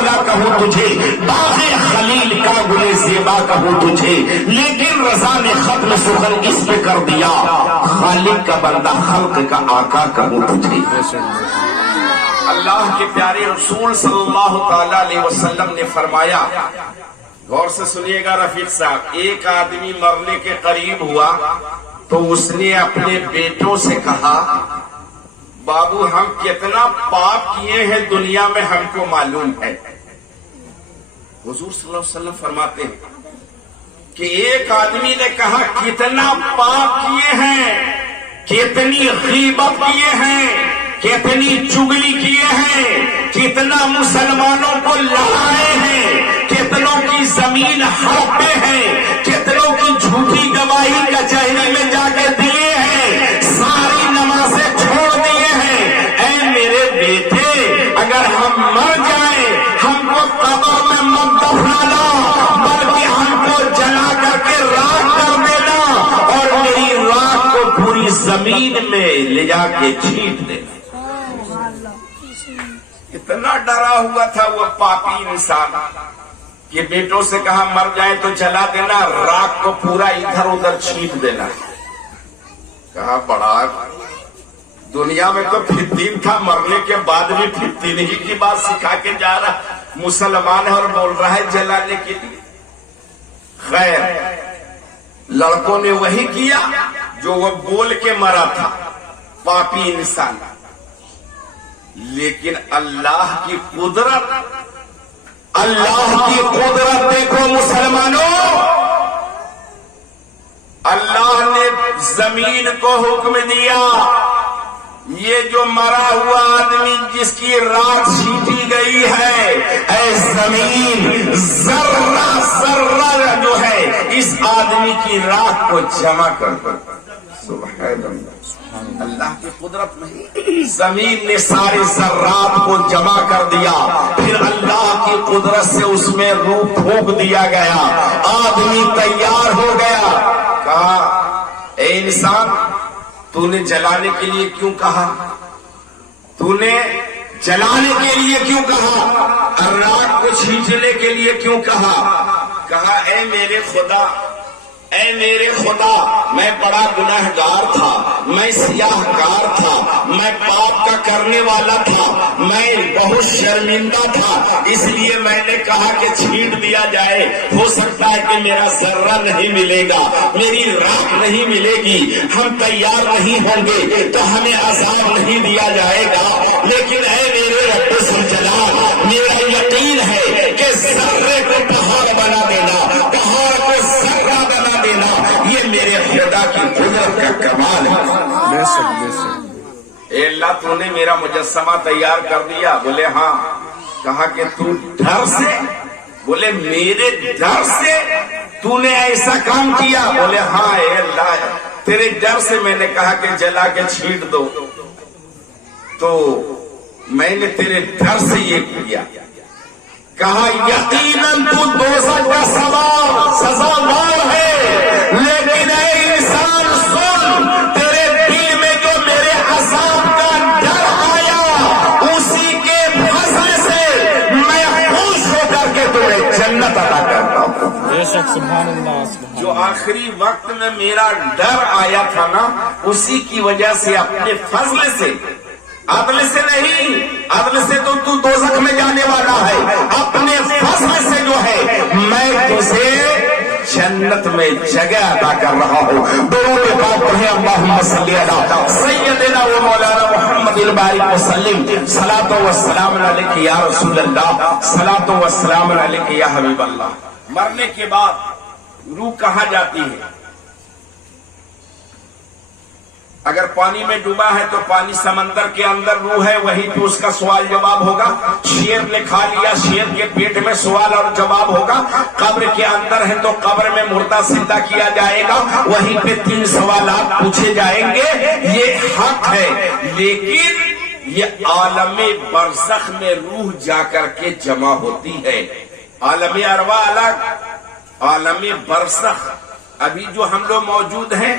شعلہ کہوں تجھے، باغ خلیل کا گلے زیبا کہوں تجھے، لیکن رضا نے ختم سخن اس پہ کر دیا، خالق کا بندہ خلق کا آقا کہوں تجھے۔ اللہ کے پیارے رسول صلی اللہ تعالی علیہ وسلم نے فرمایا، غور سے سنیے گا رفیق صاحب، ایک آدمی مرنے کے قریب ہوا تو اس نے اپنے بیٹوں سے کہا، بابو ہم کتنا پاپ کیے ہیں دنیا میں ہم کو معلوم ہے۔ حضور صلی اللہ علیہ وسلم فرماتے ہیں کہ ایک آدمی نے کہا کتنا پاپ کیے ہیں، کتنی غیبت کیے ہیں، کتنی چگلی کیے ہیں، کتنا مسلمانوں کو لڑائے ہیں، کتنوں کی زمین ہڑپے ہیں، کتنوں کی جھوٹی گواہی کچہری میں جا کے دیے ہیں، ساری نمازیں چھوڑ دیے ہیں۔ اے میرے بیٹے، اگر ہم مر جائیں ہم کو قبر میں مت دفنانا، بلکہ ہم کو جلا کر کے راکھ کر دینا اور میری راکھ کو پوری زمین میں لے جا کے چھینٹ دینا۔ اتنا ڈرا ہوا تھا وہ پاپی انسان کہ بیٹوں سے کہا مر جائیں تو جلا دینا، راکھ کو پورا ادھر ادھر چھینٹ دینا۔ کہا بڑا دنیا میں تو فطین تھا، مرنے کے بعد بھی فطینگی کی بات سکھا کے جا رہا، مسلمان ہے اور بول رہا ہے جلانے کے لیے۔ خیر، لڑکوں نے وہی کیا جو وہ بول کے مرا تھا، پاپی انسان۔ لیکن اللہ کی قدرت، اللہ کی قدرت دیکھو مسلمانوں، اللہ نے زمین کو حکم دیا، یہ جو مرا ہوا آدمی جس کی راکھ چھینٹی گئی ہے، اے زمین ذرہ ذرہ جو ہے اس آدمی کی راکھ کو جمع کر دو۔ سبحان اللہ، اللہ کی قدرت نہیں، زمین نے سارے ذرات کو جمع کر دیا، پھر اللہ کی قدرت سے اس میں روح پھونک دیا گیا، آدمی تیار ہو گیا۔ کہا اے انسان، تو نے جلانے کے لیے کیوں کہا؟ تو نے جلانے کے لیے کیوں کہا؟ راکھ کو چھینٹنے کے لیے کیوں کہا؟ کہا اے میرے خدا، اے میرے خدا، میں بڑا گنہگار تھا، میں سیاہ کار تھا، میں پاپ کا کرنے والا تھا، میں بہت شرمندہ تھا، اس لیے میں نے کہا کہ چھینٹ دیا جائے، ہو سکتا ہے کہ میرا ذرہ نہیں ملے گا، میری راکھ نہیں ملے گی، ہم تیار نہیں ہوں گے تو ہمیں عذاب نہیں دیا جائے گا۔ لیکن اے میرے رب الجلال، میرا یقین ہے کہ ذرے کو پہاڑ بنا دینا، پہاڑ کو ذرہ بنا دینا، یہ میرے خدا کی قدرت کا کمال ہے۔ اے اللہ، تو نے میرا مجسمہ تیار کر دیا؟ بولے ہاں۔ کہا کہ تو ڈر سے؟ بولے میرے ڈر سے تو نے ایسا کام کیا؟ بولے ہاں اے اللہ، تیرے ڈر سے میں نے کہا کہ جلا کے چھینٹ دو، تو میں نے تیرے ڈر سے یہ کیا۔ کہا یقیناً تو دوزخ کا سزاوار ہے، لیکن اے انسان سن، تیرے دل میں جو میرے عذاب کا ڈر آیا، اسی کے فضل سے میں خوش ہو کر کے تمہیں جنت عطا کرتا ہوں۔ بے شک، سبحان اللہ۔ جو آخری وقت میں میرا ڈر آیا تھا نا، اسی کی وجہ سے اپنے فضل سے، عدل سے نہیں، عدل سے تو دوزخ میں جانے والا ہے، اپنے فضل سے جو ہے میں تجھے جنت میں جگہ عطا کر رہا ہوں۔ درود پاک پڑھیں، اللہم صلی علی سیدنا و مولانا محمد البارک وسلم، صلاۃ و سلام علیک یا رسول اللہ، صلاۃ و سلام علیک یا حبیب اللہ۔ مرنے کے بعد روح کہاں جاتی ہے؟ اگر پانی میں ڈوبا ہے تو پانی سمندر کے اندر روح ہے، وہی پہ اس کا سوال جواب ہوگا۔ شیر نے کھا لیا، شیر کے پیٹ میں سوال اور جواب ہوگا۔ قبر کے اندر ہے تو قبر میں مردہ زندہ کیا جائے گا، وہیں پہ 3 سوالات پوچھے جائیں گے، یہ حق ہے۔ لیکن یہ عالم برزخ میں روح جا کر کے جمع ہوتی ہے۔ عالم ارواح الگ، عالم برزخ ابھی جو ہم لوگ موجود ہیں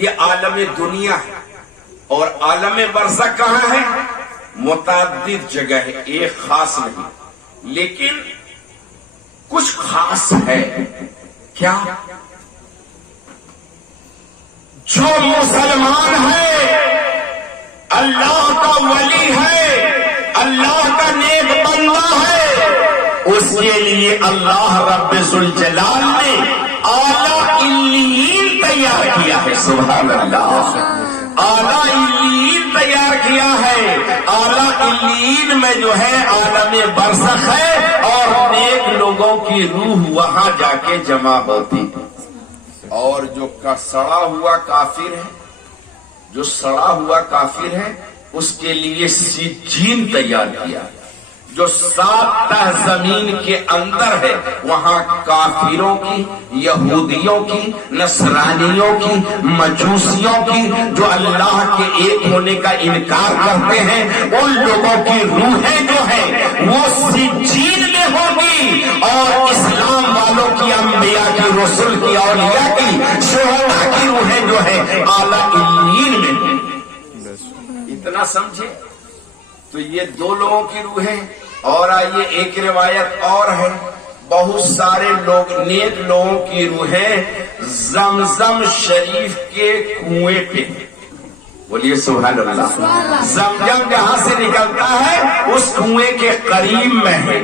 یہ عالم دنیا ہے، اور عالم برزخ کہاں ہے؟ متعدد جگہ ہے، ایک خاص نہیں۔ لیکن کچھ خاص ہے. کیا؟ جو مسلمان ہے، اللہ کا ولی ہے، اللہ کا نیک بندہ ہے، اس کے لیے اللہ رب ذوالجلال نے اعلیٰ علیین تیار کیا ہے. سبحان اللہ. اعلیٰ علیین تیار کیا ہے. اعلیٰ علیین میں جو ہے عالم برزخ ہے اور نیک لوگوں کی روح وہاں جا کے جمع ہوتی. اور جو سڑا ہوا کافر ہے، جو سڑا ہوا کافر ہے، اس کے لیے سجین تیار کیا. جو 7 تہ زمین کے اندر ہے، وہاں کافروں کی، یہودیوں کی، نصرانیوں کی، مجوسیوں کی، جو اللہ کے ایک ہونے کا انکار کرتے ہیں، ان لوگوں کی روحیں جو ہیں وہ سجین میں ہوگی. اور اسلام والوں کی، انبیاء کی، رسول کی، اولیاء کی، شہداء کی روحیں جو ہیں اعلیٰ علیین میں ہیں. اتنا سمجھے؟ تو یہ 2 لوگوں کی روحیں. اور آئیے ایک روایت اور ہے، بہت سارے لوگ، نیک لوگوں کی روحیں زمزم شریف کے کنویں پہ. بولیے سبحان اللہ. زمزم جہاں سے نکلتا ہے اس کنویں کے قریب میں ہے.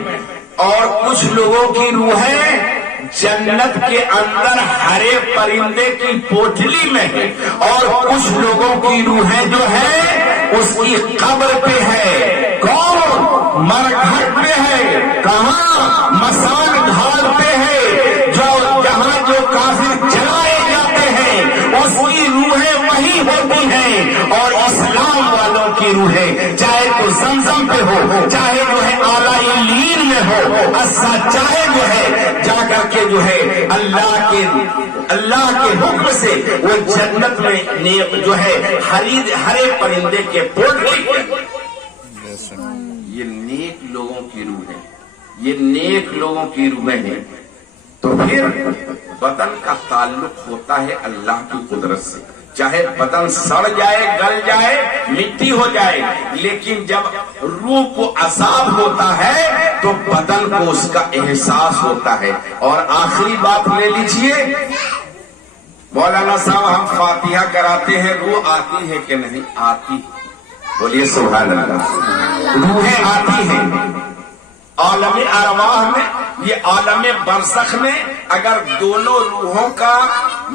اور کچھ لوگوں کی روحیں جنت کے اندر ہرے پرندے کی پوٹلی میں ہے. اور کچھ لوگوں کی روحیں جو ہے اس کی قبر پہ ہے. کون؟ مرگھٹ پہ ہے. کہاں؟ مسان ڈھال پہ ہے. جہاں جو کافر جلائے جاتے ہیں اس کی روحیں وہی ہوتی ہیں. اور اسلام والوں کی روحیں چاہے تو زمزم پہ ہو، چاہے جو ہے اعلیٰ علیین میں ہو، چاہے جو ہے جا کر کے جو ہے اللہ کے حکم سے وہ جنت میں جو ہے ہرے پرندے کے پوٹلی کے. یہ نیک لوگوں کی روح ہے، یہ نیک لوگوں کی روحیں ہیں. تو پھر بدن کا تعلق ہوتا ہے اللہ کی قدرت سے. چاہے بدن سڑ جائے، گل جائے، مٹی ہو جائے، لیکن جب روح کو عذاب ہوتا ہے تو بدن کو اس کا احساس ہوتا ہے. اور آخری بات لے لیجئے، مولانا صاحب ہم فاتحہ کراتے ہیں، روح آتی ہے کہ نہیں آتی؟ بولیے سبحان اللہ. روحیں آتی ہیں عالم ارواح میں. یہ عالم برزخ میں اگر دونوں روحوں کا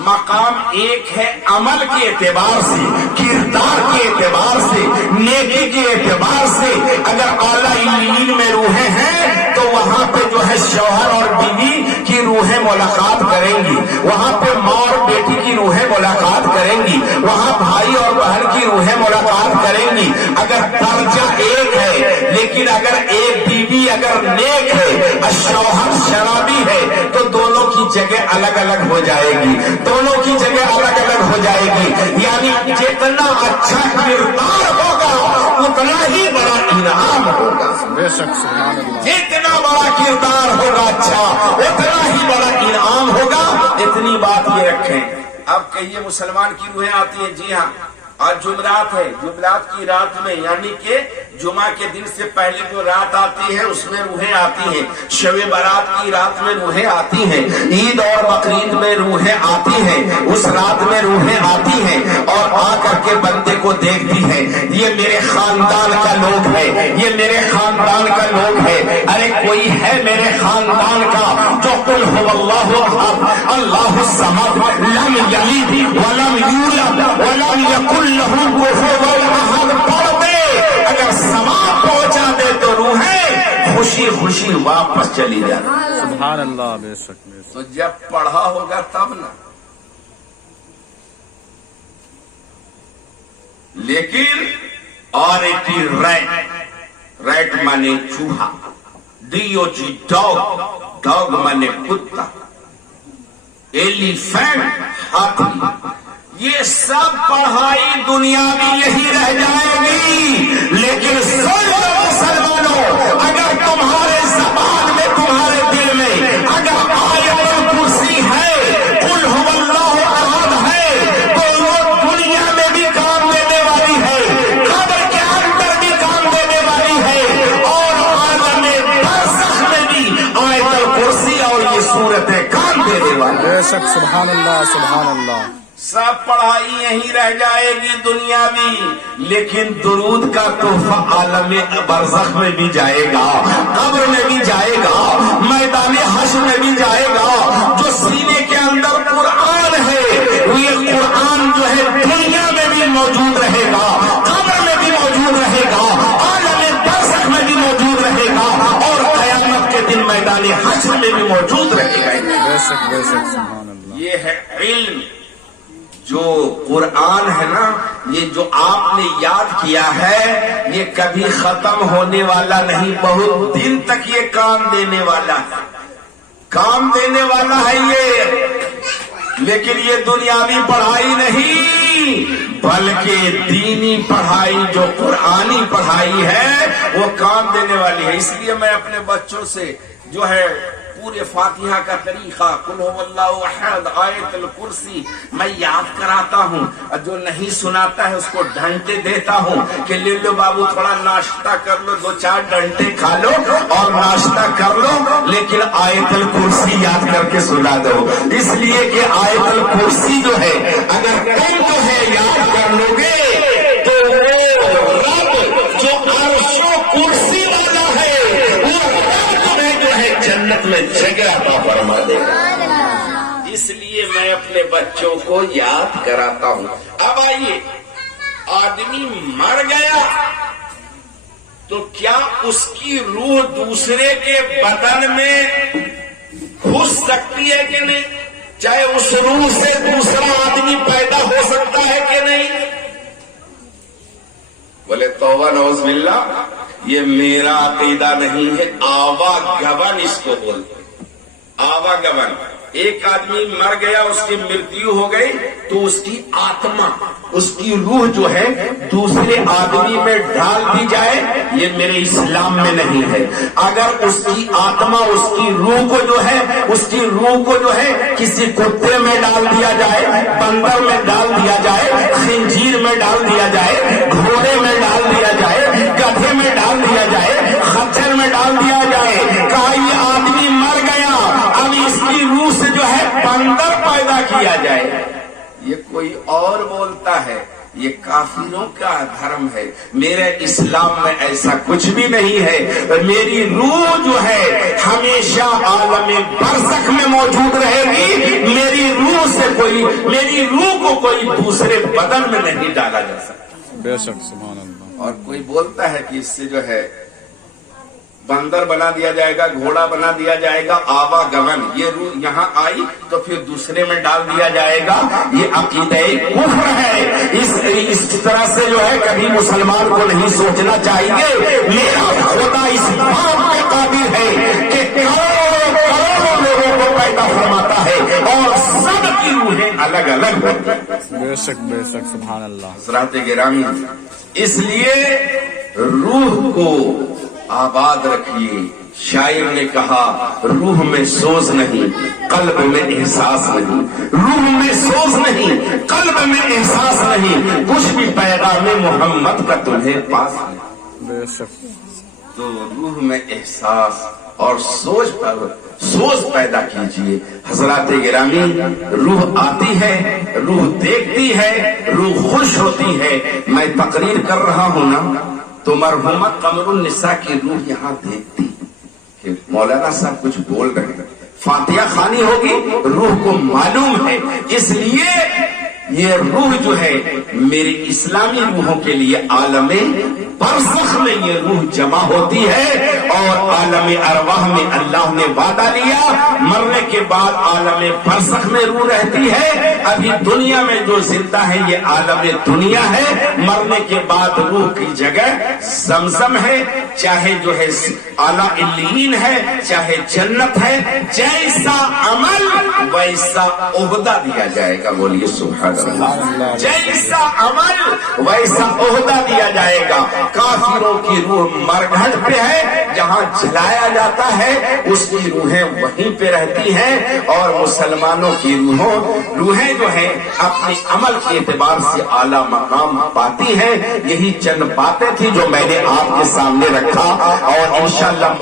مقام ایک ہے، عمل کے اعتبار سے، کردار کے اعتبار سے، نیکی کے اعتبار سے، اگر اعلیٰ علیین میں روحیں ہیں تو وہاں پہ جو ہے شوہر اور بیوی کی روحیں ملاقات کریں گی. وہاں پہ ماں اور بیٹی کی روحیں ملاقات کریں گی. وہاں بھائی اور بہن کی روحیں ملاقات کریں گی. اگر درجہ ایک ہے، لیکن اگر ایک بیوی اگر نیک ہے اور شوہر شرابی ہے تو دونوں کی جگہ الگ الگ ہو جائے گی. دونوں کی جگہ الگ الگ ہو جائے گی. یعنی جتنا اچھا کردار ہوگا اتنا ہی بڑا انعام ہوگا. جتنا بڑا کردار ہوگا اچھا اتنا ہی بڑا انعام ہوگا. اتنی بات یہ رکھیں. اب کہیے مسلمان کی روحیں آتی ہیں. جی ہاں، آج جمعرات ہے، جمعرات کی رات میں یعنی کہ جمعہ کے دن سے پہلے جو رات آتی ہے اس میں روحیں آتی ہیں. شب برات کی رات میں روحیں آتی ہیں. عید اور بقرعید میں روحیں آتی ہیں. اس رات میں روحیں آتی ہیں اور آ کر کے بندے کو دیکھتی ہیں. یہ میرے خاندان کا لوگ ہے، یہ میرے خاندان کا لوگ ہے. ارے کوئی ہے میرے خاندان کا جو قل هو اللہ احد اللہ الصمد لم یلد ولم یولد ولم یکن لہو کفوا احد پڑھ دے. اگر ثواب پہنچا دے تو روحیں خوشی خوشی واپس چلی جاتی. سبحان اللہ. بے شک. تو جب پڑھا ہوگا تب نا. لیکن آرٹی ریٹ مانے چوہا، DOG ڈاگ، ڈاگ مانے کتا، ایلیفینٹ ہاتھی، یہ سب پڑھائی دنیا میں یہی رہ جائے گی. لیکن سن لو مسلمانوں، اگر تمہارے زبان میں، تمہارے دل میں اگر آیت الکرسی ہے، قل هو اللہ احد ہے، تو وہ دنیا میں بھی کام دینے والی ہے، قبر کے اندر بھی کام دینے والی ہے، اور عالم برزخ شک سبحان اللہ سب پڑھائی یہیں رہ جائے گی دنیاوی، لیکن درود کا تحفہ عالم برزخ میں بھی جائے گا، قبر میں بھی جائے گا، میدان حشر میں بھی جائے گا۔ جو سینے کے اندر قرآن ہے یہ قرآن جو ہے دنیا میں بھی موجود رہے گا، قبر میں بھی موجود رہے گا، عالم برزخ میں بھی موجود رہے گا، اور قیامت کے دن میدان حشر میں بھی موجود رہے گا۔ بے شک سبحان اللہ۔ یہ ہے علم۔ جو قرآن ہے نا، یہ جو آپ نے یاد کیا ہے یہ کبھی ختم ہونے والا نہیں، بہت دن تک یہ کام دینے والا ہے، کام دینے والا ہے یہ۔ لیکن یہ دنیاوی پڑھائی نہیں بلکہ دینی پڑھائی جو قرآنی پڑھائی ہے وہ کام دینے والی ہے۔ اس لیے میں اپنے بچوں سے جو ہے پورے فاتحہ کا طریقہ، قل هو اللہ احد، آیت الکرسی میں یاد کراتا ہوں، اور جو نہیں سناتا ہے اس کو ڈنٹے دیتا ہوں کہ لے لو بابو تھوڑا ناشتہ کر لو، 2-4 ڈنٹے کھا لو اور ناشتہ کر لو، لیکن آیت الکرسی یاد کر کے سنا دو، اس لیے کہ آیت الکرسی جو ہے اگر تم جو ہے یاد کر لو گے تو وہ رب جو عرش و کرسی والا ہے وہ رب تمہیں جو ہے جنت میں جگہ عطا فرما دے گا۔ اس لیے میں اپنے بچوں کو یاد کراتا ہوں۔ اب آئیے، آدمی مر گیا تو کیا اس کی روح دوسرے کے بدن میں گھس سکتی ہے کہ نہیں؟ چاہے اس روح سے دوسرا آدمی پیدا ہو سکتا ہے کہ نہیں؟ بولے توبہ نعوذ باللہ، یہ میرا عقیدہ نہیں ہے، آوا گون اس کو بولتے، آوا گون۔ ایک آدمی مر گیا، اس کی مرتیو ہو گئی تو اس کی آتما، اس کی روح جو ہے دوسرے آدمی میں ڈال دی جائے، یہ میرے اسلام میں نہیں ہے۔ اگر اس کی آتما، اس کی روح کو جو ہے، اس کی روح کو جو ہے کسی کتے میں ڈال دیا جائے، بندر میں ڈال دیا جائے، خنزیر میں ڈال دیا جائے، گھوڑے میں ڈال دیا جائے، گدھے میں ڈال دیا جائے، خچر میں ڈال دیا جائے، کہا یہ آدمی مر گیا، اب اس کی روح سے جو ہے بندر پیدا کیا جائے، یہ کوئی اور بولتا ہے، یہ کافروں کا دھرم ہے۔ میرے اسلام میں ایسا کچھ بھی نہیں ہے۔ میری روح جو ہے ہمیشہ عالم برزخ میں موجود رہے گی، میری روح کو کوئی دوسرے بدن میں نہیں ڈالا جا سکتا۔ بے شک سبحان اللہ۔ اور کوئی بولتا ہے کہ اس سے جو ہے بندر بنا دیا جائے گا، گھوڑا بنا دیا جائے گا، آوا گون، یہ روح یہاں آئی تو پھر دوسرے میں ڈال دیا جائے گا، یہ عقیدہ کفر ہے۔ اس طرح سے جو ہے کبھی مسلمان کو نہیں سوچنا چاہیے۔ میرا خدا اس بات پہ قادر ہے کہ کروڑوں لوگوں کو پیدا فرماتا ہے اور سب کی روحیں الگ الگ ہوتی ہیں۔ بے شک سبحان اللہ۔ حضرات گرامی، اس لیے روح کو آباد رکھیے۔ شاعر نے کہا روح میں سوز نہیں، قلب میں احساس نہیں، روح میں سوز نہیں، قلب میں احساس نہیں، کچھ بھی پیغام محمد کا تمہیں پاس نہیں۔ بے شک۔ تو روح میں احساس اور سوز پیدا کیجئے۔ حضرات گرامی، روح آتی ہے، روح دیکھتی ہے، روح خوش ہوتی ہے۔ میں تقریر کر رہا ہوں نا تو مرحومہ قمر النساء کی روح یہاں دیکھتی کہ مولانا صاحب کچھ بول رہے ہیں، فاتحہ خوانی ہوگی، روح کو معلوم ہے۔ اس لیے یہ روح جو ہے میری اسلامی روحوں کے لیے عالم برزخ میں یہ روح جمع ہوتی ہے، اور عالم ارواح میں اللہ نے وعدہ لیا مرنے کے بعد عالم برزخ میں روح رہتی ہے۔ ابھی دنیا میں جو زندہ ہے یہ عالم دنیا ہے، مرنے کے بعد روح کی جگہ زمزم ہے، چاہے جو ہے اعلیٰ علیین ہے، چاہے جنت ہے، جیسا عمل ویسا عہدہ دیا جائے گا۔ بولیے سبحان اللہ۔ جیسا عمل ویسا عہدہ دیا جائے گا۔ کافروں کی روح مرگھٹ پہ ہے، جہاں جلایا جاتا ہے اس کی روحیں وہیں پہ رہتی ہیں، اور مسلمانوں کی روحیں جو ہیں اپنے عمل کے اعتبار سے اعلیٰ مقام پاتی ہیں۔ یہی چند باتیں تھی جو میں نے آپ کے سامنے رکھا، اور انشاءاللہ